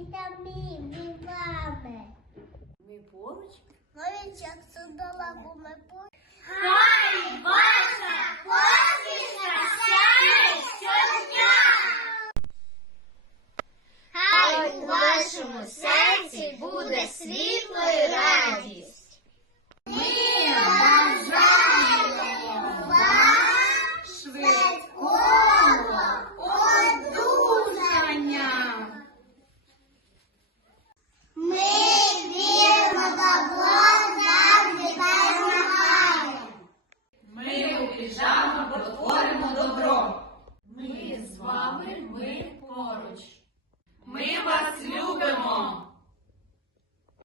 вітамінами. Ми поруч. Навіть як це дала, бо ми поруч. Хай ваша посмішка сяє щодня! Хай у вашому серці буде світло і радість. У піжамах добро. Ми з вами, ми поруч.